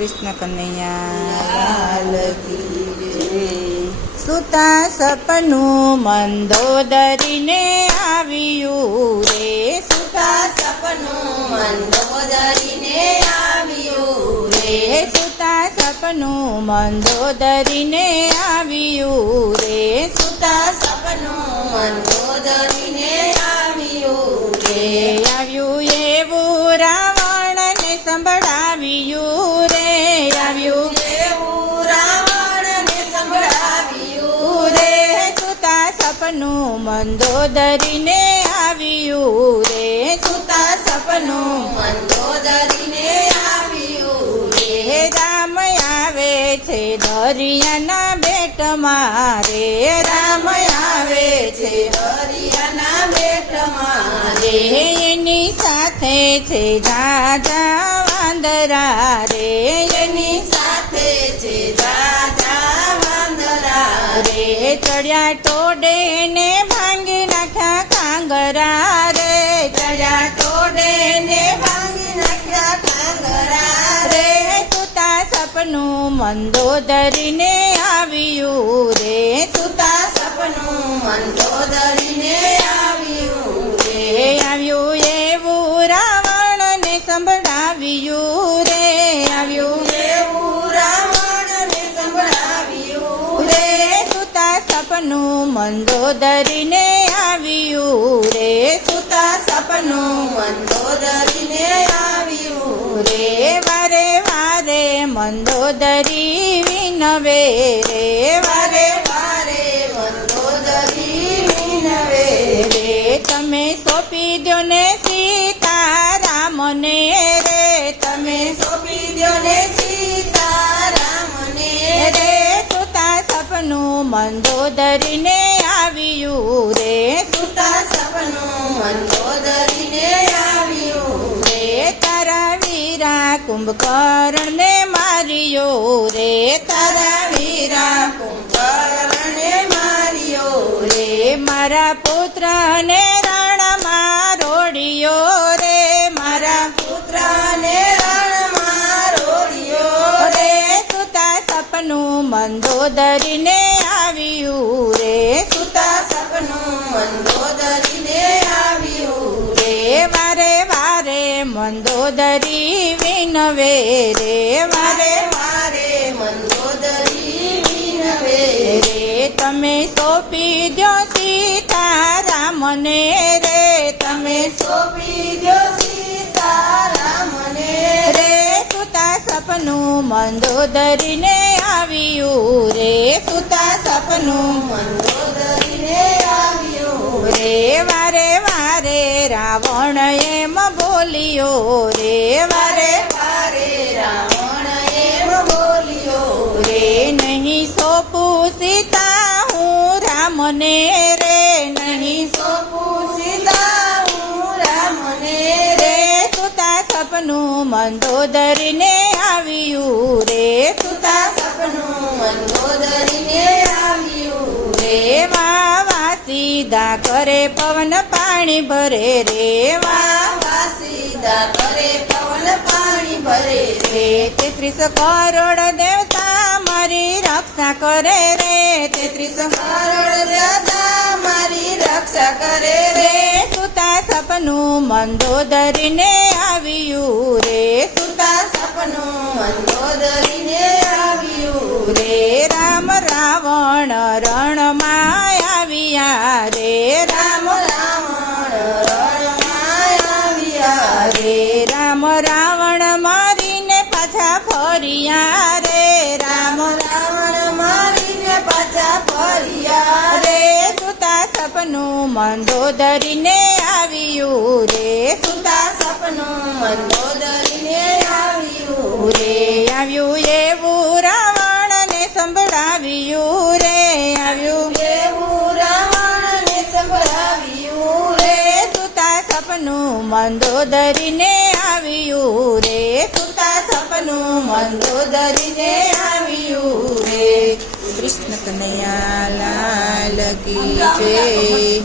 કૃષ્ણ કનૈયા લાલ કી જય। સુતા સપનું મંદોદરીને આવ્યું રે, સુતા સપનું મંદોદરીને આવ્યું રે, સુતા સપનું મંદોદરીને આવ્યું રે, સુતા સપનું મંદોદરીને આવ્યું રે, આવ્યું એવું રાવણને સંભળાવ્યું રે, આવ્યું એવું રાવણને સંભળાવ્યું રે, સુતા સપનું મંદોદરીને આવ્યું રે, સુતા સપનું મંદોદરીને આવ્યું રે, રામ આવે છે દરિયાના બેટમાં રે, રામ આવે છે દરિયાના બેટમાં રે, એની સાથે છે ઝાઝા વાંદરા રે, એની સાથે છે ઝાઝા વાંદરા રે, ચડ્યા ટોડે ને ભાંગી નાખ્યા કાંગરા રે, ચડ્યા ટોડે ને ભાંગી નાખ્યા કાંગરા રે, સુતા સપનું મંદોદરીને આવ્યું રે, સુતા સપનું મંદોદરીને આવ્યું રે, આવ્યું એવું રાવણને સંભળાવ્યું રે, આવ્યું એવું રાવણને સંભળાવ્યું રે, સુતા સપનું મંદોદરીને આવ્યું રે, સુતા સપનું મંદોદરીને આવ્યું રે, વારે વારે મંદોદરી વિનવે રે, વારે વારે મંદોદરી વિનવે રે, તમે સોંપી દો ને સીતારામને રે, તમે સોંપી દ્યો ને સીતારામને રે, સુતા સપનું મંદોદરીને આવ્યું રે, સુતા સપનું મંદોદરીને આવ્યું રે, તારા વીરા કુંભકર્ણને માર્યો રે, તારા વીરા કુંભકર્ણને માર્યો રે, મારા પુત્રને રણમાં રોડ્યો રે, મારા પુત્રને રણમાં રોડ્યો રે, સુતા સપનું મંદોદરીને આવ્યું રે, સુતા સપનું મંદોદરીને આવ્યું રે, વારે વારે મંદોદરી વિનવે રે, વારે વારે મંદોદરી વિનવે રે, તમે સોંપી દો સીતારામને રે, તમે સોંપી દ્યો સીતારામને રે, સુતા સપનું મંદોદરીને આવ્યું રે, સુતા સપનું મંદોદરીને આવ્યું રે, વારે વારે રાવણ એમ બોલ્યો રે, વારે વારે રાવણ એમ બોલ્યો રે, નહીં સોંપું સીતા હું રામને રે, નહીં સોંપું સીતા હું રામને રે, સુતા સપનું મંદોદરીને આવ્યું રે, સુતા સપનું મંદોદરીને આવ્યું રે, વાવા સીધા કરે પવન પાણી ભરે રે, વાવા સીધા કરે પવન પાણી ભરે રે, 33 કરોડ દેવતા મારી રક્ષા કરે રે, 33 કરોડ દેવતા મારી રક્ષા કરે રે, સુતા સપનું મંદોદરીને આવ્યું રે, સુતા સપનું મંદોદરીને આવ્યું રે, રામ રાવણ રણમાં આવ્યા રે, રામ રાવણ રણમાં આવ્યા રે, રામ રાવણ મારીને પાછા ફર્યા રે, રામ રાવણ મારીને પાછા ફર્યા રે, સુતા સપનું મંદોદરીને આવ્યું રે, સુતા સપનું મંદોદરીને આવ્યું રે, આવ્યું એવું રાવણને સંભળાવ્યું રે, આવ્યું એવું રાવણને સંભળાવ્યું રે, સુતા સપનું મંદોદરીને આવ્યું રે, સુતા સપનું મંદોદરીને આવ્યું રે, કૃષ્ણ કનૈયા લાલ કી જય।